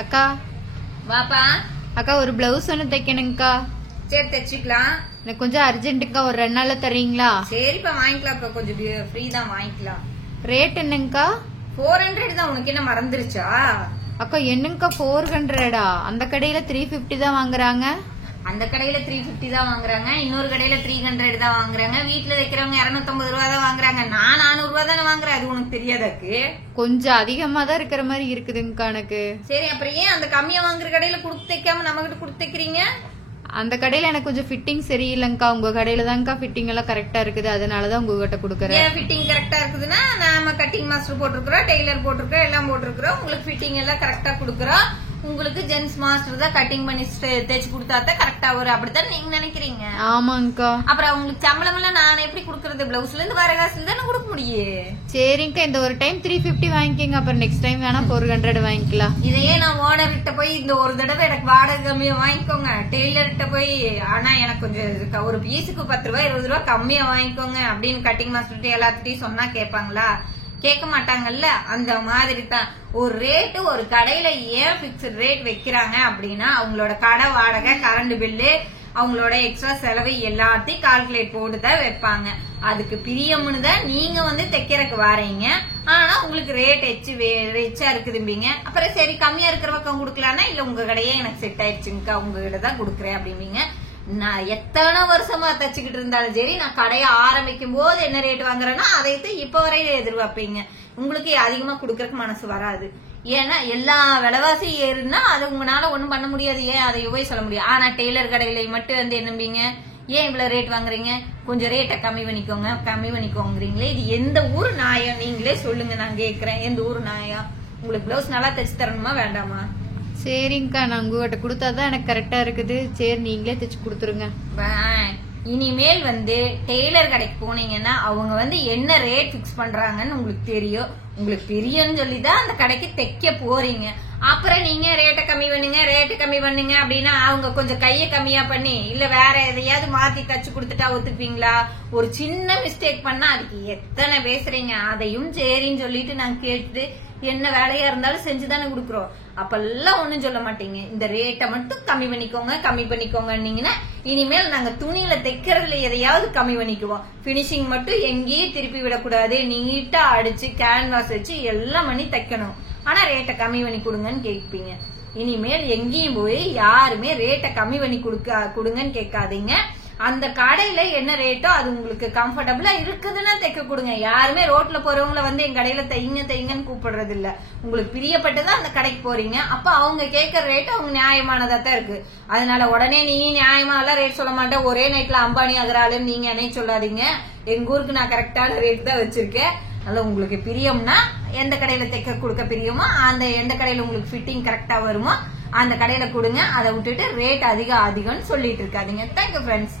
அக்கா வாப்பா. அக்கா ஒரு பிளவுஸ் ஒன்னு தைக்கணுங்கக்கா. சரி தைச்சுக்கலாம். எனக்கு கொஞ்சம் அர்ஜென்ட்டுக்கா, ஒரு 2 நாள்ல தரீங்களா? சரிப்பா வாங்கிக்கலாம்ப்பா, கொஞ்சம் ஃப்ரீ தான் வாங்கிக்கலாம். ரேட் என்னங்கக்கா? 400 தான். உனக்கு என்ன மறந்துருச்சா? அக்கா என்னங்கக்கா 400? அந்த கடையில 350 தான் வாங்குறாங்க. அந்த கடையில 350 தான் வாங்குறாங்க, இன்னொரு கடையில 300 தான் வாங்குறாங்க. வீட்டுல வைக்கிறவங்க 250 ரூபா தான் வாங்குறாங்க. நான் 400 ரூபா தானே வாங்குறேன். அது உனக்கு தெரியாதாக்கு? கொஞ்சம் அதிகமா தான் இருக்கிற மாதிரி இருக்குதுங்கக்கா எனக்கு. சரி அப்புறம் ஏன் அந்த கம்மியா வாங்குற கடையில கொடுத்து தைக்காம நம்ம கிட்ட கொடுத்து தைக்கிறீங்க? அந்த கடையில எனக்கு கொஞ்சம் ஃபிட்டிங் சரியில்லைங்கக்கா. உங்க கடையில தான்க்கா ஃபிட்டிங் எல்லாம் கரெக்டா இருக்குது, அதனாலதான் உங்ககிட்ட கொடுக்கறேன். ஏன் ஃபிட்டிங் கரெக்டா இருக்குதுன்னா நாம கட்டிங் மாஸ்டர் போட்டிருக்கிறோம், டெய்லர் போட்டிருக்கிறோம், எல்லாம் போட்டிருக்கிறோம். உங்களுக்கு ஃபிட்டிங் எல்லாம் கரெக்டா கொடுக்குறோம். உங்களுக்கு ஜென்ஸ் மாஸ்டர் தான் கட்டிங் பண்ணி தேய்ச்சி கொடுத்தாதான் கரெக்டா வரும். அப்படித்தான் நீங்க நினைக்கிறீங்க? ஆமாங்கக்கா. அப்புறம் உங்களுக்கு சம்பளம் எல்லாம் நான் எப்படி கொடுக்கறது? பிளவுஸ்ல இருந்து வர காசுல தானே கொடுக்க முடியும். சரிங்கக்கா, இந்த ஒரு டைம் 350 வாங்கிக்கோங்க, அப்புறம் நெக்ஸ்ட் டைம் வேணா 400 வாங்கிக்கலாம். இதையே நான் ஓனர் கிட்ட போய் இந்த ஒரு தடவை எனக்கு வாடகை கம்மியா வாங்கிக்கோங்க, டெய்லர் கிட்ட போய் ஆனா எனக்கு கொஞ்சம் ஒரு பீஸுக்கு 10 ரூபாய் 20 ரூபாய் கம்மியா வாங்கிக்கோங்க அப்படின்னு கட்டிங் மாஸ்டர் எல்லாத்துட்டையும் சொன்னா கேட்பாங்களா? கேட்க மாட்டாங்கல்ல. அந்த மாதிரி தான் ஒரு ரேட்டு ஒரு கடையில ஏன் பிக்ஸ்ட் ரேட் வைக்கிறாங்க அப்படின்னா அவங்களோட கடை வாடகை, கரண்ட் பில்லு, அவங்களோட எக்ஸ்ட்ரா செலவு எல்லாத்தையும் கால்குலேட் போட்டு தான் வைப்பாங்க. அதுக்கு பிரியம்னு தான் நீங்க தைக்கிறதுக்கு வாரீங்க. ஆனா உங்களுக்கு ரேட் எச்சா இருக்குதும்பீங்க. அப்புறம் சரி கம்மியா இருக்கிற பக்கம் கொடுக்கலான்னா இல்ல உங்க கடையே எனக்கு செட் ஆயிடுச்சுங்கக்கா, உங்ககிட்ட தான் கொடுக்குறேன் அப்படிம்பீங்க. நான் எத்தனை வருஷமா தச்சுக்கிட்டு இருந்தாலும் சரி, நான் கடையை ஆரம்பிக்கும் போது என்ன ரேட் வாங்குறேன்னா அதைத்தான் இப்ப வரையில எதிர்பார்ப்பீங்க. உங்களுக்கு அதிகமா குடுக்கறதுக்கு மனசு வராது. ஏன்னா எல்லா விலைவாசி ஏறுனா அது உங்களால ஒண்ணும் பண்ண முடியாது. ஏன் அதை போய் சொல்ல முடியும். ஆனா டெய்லர் கடையில மட்டும் என்னம்பீங்க, ஏன் இவ்வளவு ரேட் வாங்குறீங்க, கொஞ்சம் ரேட்டை கம்மி பண்ணிக்கோங்கிறீங்களே. இது எந்த ஊர் நியாயம்? நீங்களே சொல்லுங்க, நான் கேக்குறேன். எந்த ஊர் நியாயம்? உங்களுக்கு பிளவுஸ் நல்லா தைச்சு தரணுமா வேண்டாமா? சரிங்கக்கா, நான் உங்ககிட்ட கொடுத்தாதான் எனக்கு கரெக்டா இருக்குது. சரி நீங்களே தைச்சு கொடுத்துருங்க. இனிமேல் டெய்லர் கடைக்கு போனீங்கன்னா அவங்க என்ன ரேட் பிக்ஸ் பண்றாங்கன்னு உங்களுக்கு தெரியும். உங்களுக்கு தெரியும்னு சொல்லிதான் அந்த கடைக்கு தைக்க போறீங்க. அப்புறம் நீங்க ரேட்டை கம்மி பண்ணுங்க அப்படின்னா அவங்க கொஞ்சம் கைய கம்மியா பண்ணி இல்ல வேற எதையாவது மாத்தி தச்சு கொடுத்துட்டா ஒத்துப்பீங்களா? ஒரு சின்ன மிஸ்டேக் பண்ணா அதுக்கு எத்தனை பேசுறீங்க. அதையும் சரின்னு சொல்லிட்டு நான் கேட்டு என்ன வேலையா இருந்தாலும் செஞ்சுதானே கொடுக்குறோம். அப்பெல்லாம் ஒண்ணும் சொல்ல மாட்டீங்க. இந்த ரேட்டை மட்டும் கம்மி பண்ணிக்கோங்கன்னா இனிமேல் நாங்க துணியில தைக்கிறதுல எதையாவது கம்மி பண்ணிக்குவோம். பினிஷிங் மட்டும் எங்கேயும் திருப்பி விடக்கூடாது. நீட்டா அடிச்சு கேன்வாஸ் வச்சு எல்லாம் பண்ணி தைக்கணும். ஆனா ரேட்டை கம்மி பண்ணி கொடுங்கன்னு கேட்பீங்க. இனிமேல் எங்கேயும் போய் யாருமே ரேட்டை கம்மி பண்ணி கொடுங்கன்னு கேட்காதீங்க. அந்த கடையில என்ன ரேட்டோ அது உங்களுக்கு கம்ஃபர்டபுளா இருக்குதுன்னா தைக்க கொடுங்க. யாருமே ரோட்ல போறவங்கள என் கடையில தைங்கன்னு கூப்பிடுறது இல்ல. உங்களுக்கு பிரியப்பட்டுதான் அந்த கடைக்கு போறீங்க. அப்ப அவங்க கேட்கற ரேட் அவங்க நியாயமானதா தான் இருக்கு. அதனால உடனே நீ நியாயமா எல்லாம் ரேட் சொல்ல மாட்டேன், ஒரே நைட்ல அம்பானி ஆகுறாளுன்னு நீங்க என்ன சொல்லாதீங்க. எங்க ஊருக்கு நான் கரெக்டான ரேட் தான் வச்சிருக்கேன். அதனால உங்களுக்கு பிரியம்னா எந்த கடையில தைக்க கொடுக்க பிரியமோ அந்த எந்த கடையில உங்களுக்கு ஃபிட்டிங் கரெக்டா வருமோ அந்த கடையில கொடுங்க. அதை விட்டுட்டு ரேட் அதிகம்னு சொல்லிட்டு இருக்காதீங்க. Thank you friends.